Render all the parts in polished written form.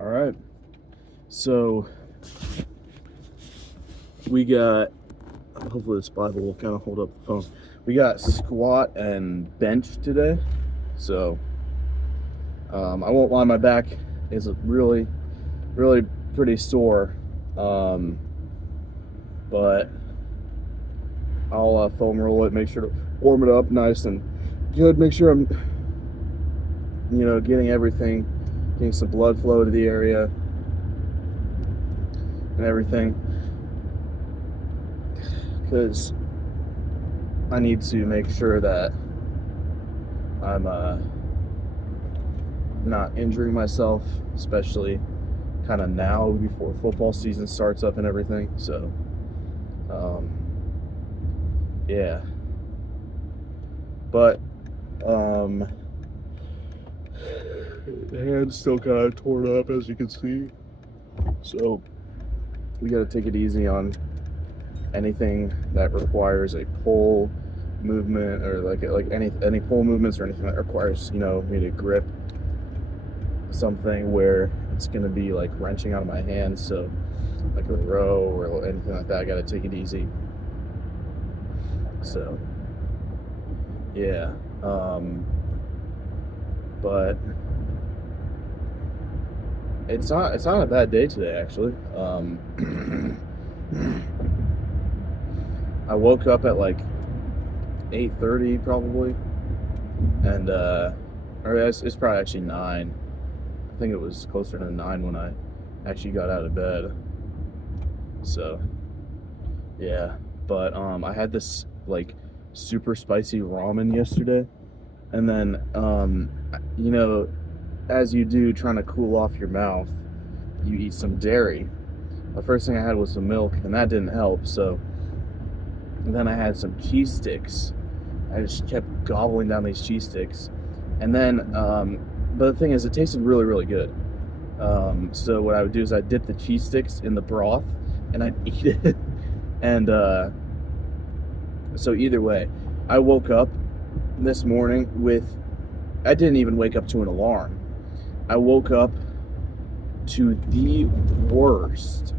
All right. So we got, hopefully this Bible will kind of hold up the phone. We got squat and bench today. So I won't lie, my back is really, really pretty sore. But I'll foam roll it, make sure to warm it up nice and good. Make sure I'm, getting everything, getting some blood flow to the area and everything. Because I need to make sure that I'm not injuring myself, especially kind of now before football season starts up and everything. So, yeah. But, the hand's still kind of torn up, as you can see. So, we got to take it easy on anything that requires a pull movement, or like any pull movements or anything that requires me to grip something where it's gonna be like wrenching out of my hands. So like a row or anything like that, I gotta take it easy. So yeah, but it's not a bad day today, actually. I woke up at like 8:30 probably, and or it's probably actually 9. I think it was closer to 9 when I actually got out of bed. So yeah, but I had this like super spicy ramen yesterday, and then as you do, trying to cool off your mouth, you eat some dairy. The first thing I had was some milk, and that didn't help. So then I had some cheese sticks. I just kept gobbling down these cheese sticks, and then but the thing is, it tasted really, really good. So what I would do is I'd dip the cheese sticks in the broth, and I'd eat it. And so either way, I woke up this morning with, I didn't even wake up to an alarm. I woke up to the worst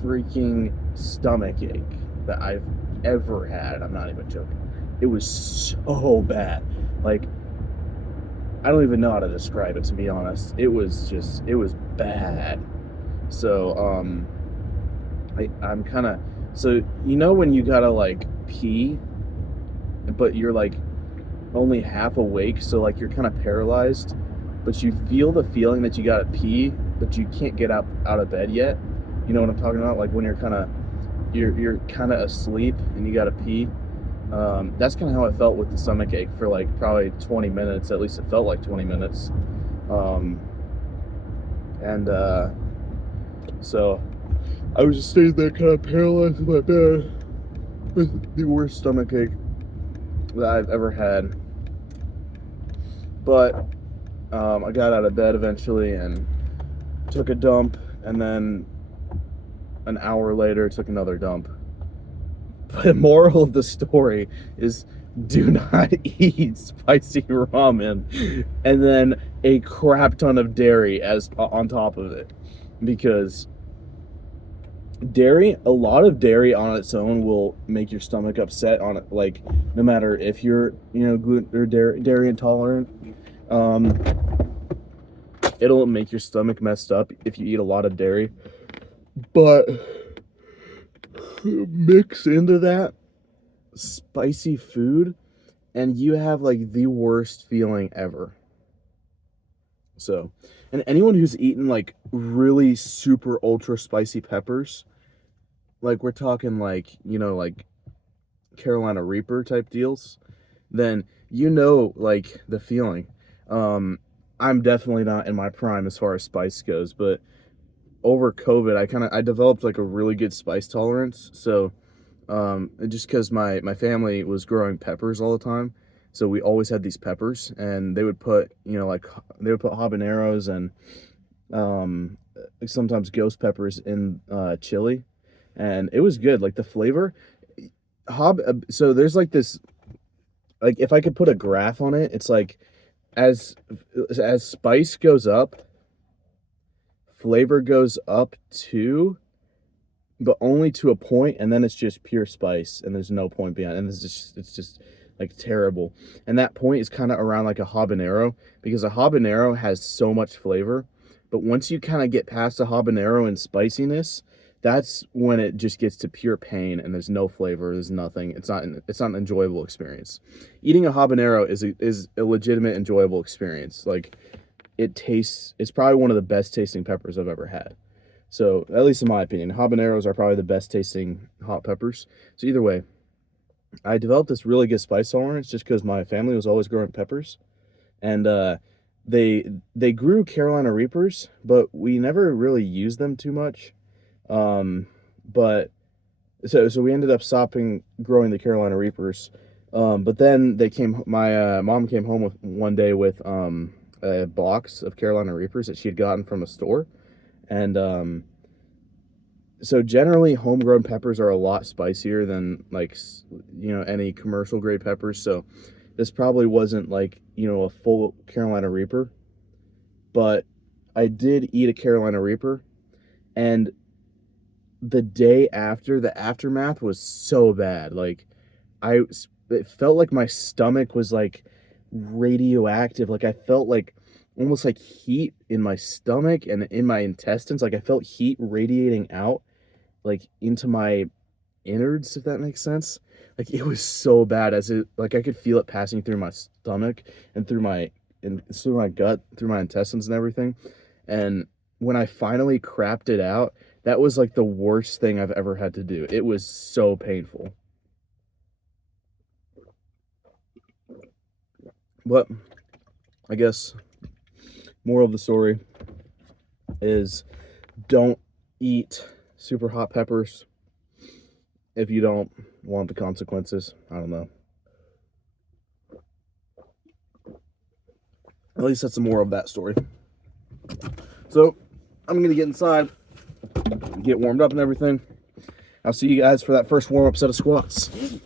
freaking stomach ache that I've ever had. I'm not even joking. It was so bad. Like, I don't even know how to describe it, to be honest. It was bad. So, I'm kind of, so, when you gotta, like, pee, but you're, like, only half awake, so, like, you're kind of paralyzed, but you feel the feeling that you gotta pee, but you can't get out of bed yet. You know what I'm talking about? Like, when you're kind of asleep and you gotta pee. That's kind of how I felt with the stomach ache for like probably 20 minutes. At least it felt like 20 minutes. And so I was just staying there kind of paralyzed in my bed with the worst stomach ache that I've ever had. But I got out of bed eventually and took a dump, and then an hour later took another dump. But moral of the story is, do not eat spicy ramen and then a crap ton of dairy as on top of it, because a lot of dairy on its own will make your stomach upset on it. Like, no matter if you're gluten or dairy intolerant, it'll make your stomach messed up if you eat a lot of dairy. But mix into that spicy food, and you have like the worst feeling ever. So, and anyone who's eaten like really super ultra spicy peppers, like we're talking like, like Carolina Reaper type deals, then like the feeling. I'm definitely not in my prime as far as spice goes, but over COVID, I developed like a really good spice tolerance. So just because my family was growing peppers all the time, so we always had these peppers, and they would put they would put habaneros and sometimes ghost peppers in chili, and it was good. Like the flavor, so there's like this, like if I could put a graph on it, it's like as spice goes up, flavor goes up too, but only to a point, and then it's just pure spice, and there's no point beyond. And it's just like terrible. And that point is kind of around like a habanero, because a habanero has so much flavor, but once you kind of get past a habanero and spiciness, that's when it just gets to pure pain, and there's no flavor, there's nothing. It's not an enjoyable experience. Eating a habanero is a legitimate enjoyable experience. Like, it's probably one of the best tasting peppers I've ever had. So, at least in my opinion, habaneros are probably the best tasting hot peppers. So either way, I developed this really good spice tolerance just because my family was always growing peppers. And they grew Carolina Reapers, but we never really used them too much. But so we ended up stopping growing the Carolina Reapers. But then my mom came home one day with a box of Carolina Reapers that she had gotten from a store. And so generally homegrown peppers are a lot spicier than, like, any commercial grade peppers. So this probably wasn't like, a full Carolina Reaper, but I did eat a Carolina Reaper, and the day after, the aftermath was so bad. Like, it felt like my stomach was like radioactive. Like, I felt like almost like heat in my stomach and in my intestines. Like, I felt heat radiating out, like, into my innards, if that makes sense. Like, it was so bad, like, I could feel it passing through my stomach and through my gut, through my intestines and everything. And when I finally crapped it out, that was like the worst thing I've ever had to do. It was so painful. But I guess moral of the story is, don't eat super hot peppers if you don't want the consequences. I don't know. At least that's the moral of that story. So I'm gonna get inside, get warmed up and everything. I'll see you guys for that first warm-up set of squats.